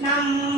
Nam Làm...